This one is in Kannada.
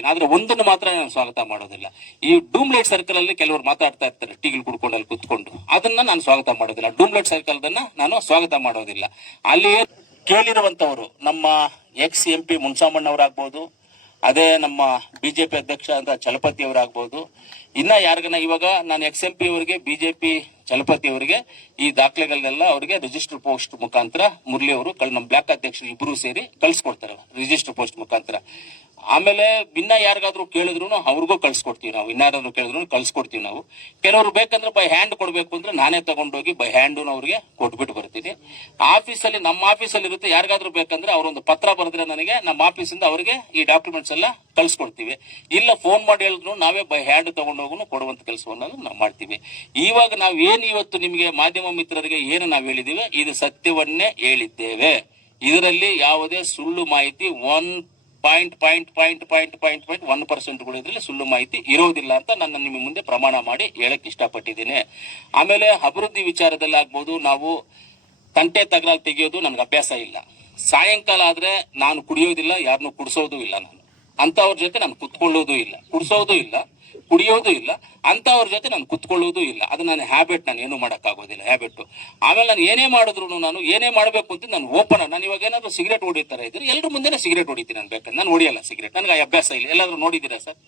ಮಾಡ್ತೀನಿ. ಆದ್ರೆ ಒಂದನ್ನು ಮಾತ್ರ ನಾನು ಸ್ವಾಗತ ಮಾಡೋದಿಲ್ಲ. ಈ ಡೂಮ್ಲೈಟ್ ಸರ್ಕಲ್ ಅಲ್ಲಿ ಕೆಲವರು ಮಾತಾಡ್ತಾ ಇರ್ತಾರೆ ಟೀಗಳು ಕುಡ್ಕೊಂಡು ಅಲ್ಲಿ ಕುತ್ಕೊಂಡು, ಅದನ್ನ ನಾನು ಸ್ವಾಗತ ಮಾಡೋದಿಲ್ಲ. ಡೂಮ್ಲೈಟ್ ಸರ್ಕಲ್ ನಾನು ಸ್ವಾಗತ ಮಾಡೋದಿಲ್ಲ. ಅಲ್ಲಿ ಕೇಳಿರುವಂತವರು ನಮ್ಮ ಎಕ್ಸ್ MP ಮುನ್ಸಾಮಣ್ಣವರಾಗ್ಬೋದು, ಅದೇ ನಮ್ಮ ಬಿಜೆಪಿ ಅಧ್ಯಕ್ಷ ಅಂತ ಚಲಪತಿ ಅವರಾಗ್ಬೋದು, ಇನ್ನ ಯಾರಿಗನ ಇವಾಗ ನಾನು XMP ಅವರಿಗೆ ಬಿಜೆಪಿ ಚಲಪತಿ ಅವರಿಗೆ ಈ ದಾಖಲೆಗಳನ್ನೆಲ್ಲ ಅವರಿಗೆ ರಿಜಿಸ್ಟರ್ ಪೋಸ್ಟ್ ಮುಖಾಂತರ ಮುರಳಿ ಅವರು ನಮ್ಮ ಬ್ಲಾಕ್ ಅಧ್ಯಕ್ಷರು ಇಬ್ರು ಸೇರಿ ಕಳ್ಸಿಕೊಡ್ತಾರೆ ರಿಜಿಸ್ಟರ್ ಪೋಸ್ಟ್ ಮುಖಾಂತರ. ಆಮೇಲೆ ಇನ್ನ ಯಾರಿಗಾದ್ರೂ ಕೇಳಿದ್ರು ಅವ್ರಿಗೂ ಕಳ್ಸಿಕೊಡ್ತೀವಿ ನಾವು. ಇನ್ನಾರಾದ್ರೂ ಕೇಳಿದ್ರು ಕಳ್ಸಿಕೊಡ್ತೀವಿ ನಾವು. ಕೆಲವರು ಬೇಕಂದ್ರೆ ಬೈ ಹ್ಯಾಂಡ್ ಕೊಡ್ಬೇಕು ಅಂದ್ರೆ ನಾನೇ ತಗೊಂಡೋಗಿ ಬೈ ಹ್ಯಾಂಡ್ ಅವ್ರಿಗೆ ಕೊಟ್ಬಿಟ್ಟು ಬರ್ತೀನಿ. ಆಫೀಸಲ್ಲಿ ನಮ್ಮ ಆಫೀಸಲ್ಲಿ ಇರುತ್ತೆ. ಯಾರಿಗಾದ್ರೂ ಬೇಕಂದ್ರೆ ಅವರೊಂದು ಪತ್ರ ಬರೆದ್ರೆ ನನಗೆ ನಮ್ಮ ಆಫೀಸಿಂದ ಅವರಿಗೆ ಈ ಡಾಕ್ಯುಮೆಂಟ್ಸ್ ಎಲ್ಲ ಕಳ್ಸಿಕೊಡ್ತೀವಿ. ಇಲ್ಲ ಫೋನ್ ಮಾಡಿ ಹೇಳಿದ್ರು ನಾವೇ ಬೈ ಹ್ಯಾಂಡ್ ತಗೊಂಡೋಗು ಕೊಡುವಂತ ಕೆಲಸವನ್ನು ನಾವು ಮಾಡ್ತೀವಿ. ಇವಾಗ ನಾವು ಏನು ಇವತ್ತು ನಿಮಗೆ ಮಾಧ್ಯಮ ಮಿತ್ರರಿಗೆ ಏನು ನಾವು ಹೇಳಿದೀವಿ, ಇದು ಸತ್ಯವನ್ನೇ ಹೇಳಿದ್ದೇವೆ. ಇದರಲ್ಲಿ ಯಾವುದೇ ಸುಳ್ಳು ಮಾಹಿತಿ 1% ಕೂಡ ಇದ್ರಲ್ಲಿ ಸುಳ್ಳು ಮಾಹಿತಿ ಇರೋದಿಲ್ಲ ಅಂತ ನಾನು ನಿಮ್ಮ ಮುಂದೆ ಪ್ರಮಾಣ ಮಾಡಿ ಹೇಳಕ್ ಇಷ್ಟಪಟ್ಟಿದ್ದೀನಿ. ಆಮೇಲೆ ಅಭಿವೃದ್ಧಿ ವಿಚಾರದಲ್ಲಿ ಆಗ್ಬೋದು, ನಾವು ತಂಟೆ ತಗರಾಲ್ ತೆಗೆಯೋದು ನನ್ಗೆ ಅಭ್ಯಾಸ ಇಲ್ಲ. ಸಾಯಂಕಾಲ ಆದ್ರೆ ನಾನು ಕುಡಿಯೋದಿಲ್ಲ, ಯಾರನ್ನು ಕುಡಿಸೋದು ಇಲ್ಲ. ನಾನು ಅಂತವ್ರ ಜೊತೆ ನಾನು ಕುತ್ಕೊಳ್ಳೋದು ಇಲ್ಲ, ಕುಡಿಸೋದು ಇಲ್ಲ, ಕುಡಿಯೋದು ಇಲ್ಲ, ಅಂತವ್ರ ಜೊತೆ ನಾನು ಕುತ್ಕೊಳ್ಳೋದು ಇಲ್ಲ. ಅದು ನನ್ನ ಹ್ಯಾಬಿಟ್, ನಾನು ಏನು ಮಾಡೋಕ್ಕಾಗೋದಿಲ್ಲ ಹ್ಯಾಬಿಟ್. ಆಮೇಲೆ ನಾನು ಏನೇ ಮಾಡಿದ್ರು ನಾನು ಏನೇ ಮಾಡಬೇಕು ಅಂತ ನಾನು ಓಪನ್. ನಾನು ಇವಾಗ ಏನಾದ್ರು ಸಿಗರೇಟ್ ಹೊಡಿತಾರೆ ಇದ್ರೆ ಎಲ್ಲರ ಮುಂದೆನೇ ಸಿಗರೇಟ್ ಹೊಡಿತೀನಿ. ನಾನು ಬೇಕಂದ್ರೆ ನಾನು ಹೊಡಿಯಲ್ಲ ಸಿಗರೇಟ್, ನನಗೆ ಆ ಅಭ್ಯಾಸ ಇಲ್ಲ. ಎಲ್ಲಾದ್ರೂ ನೋಡಿದ್ದೀರಾ ಸರ್?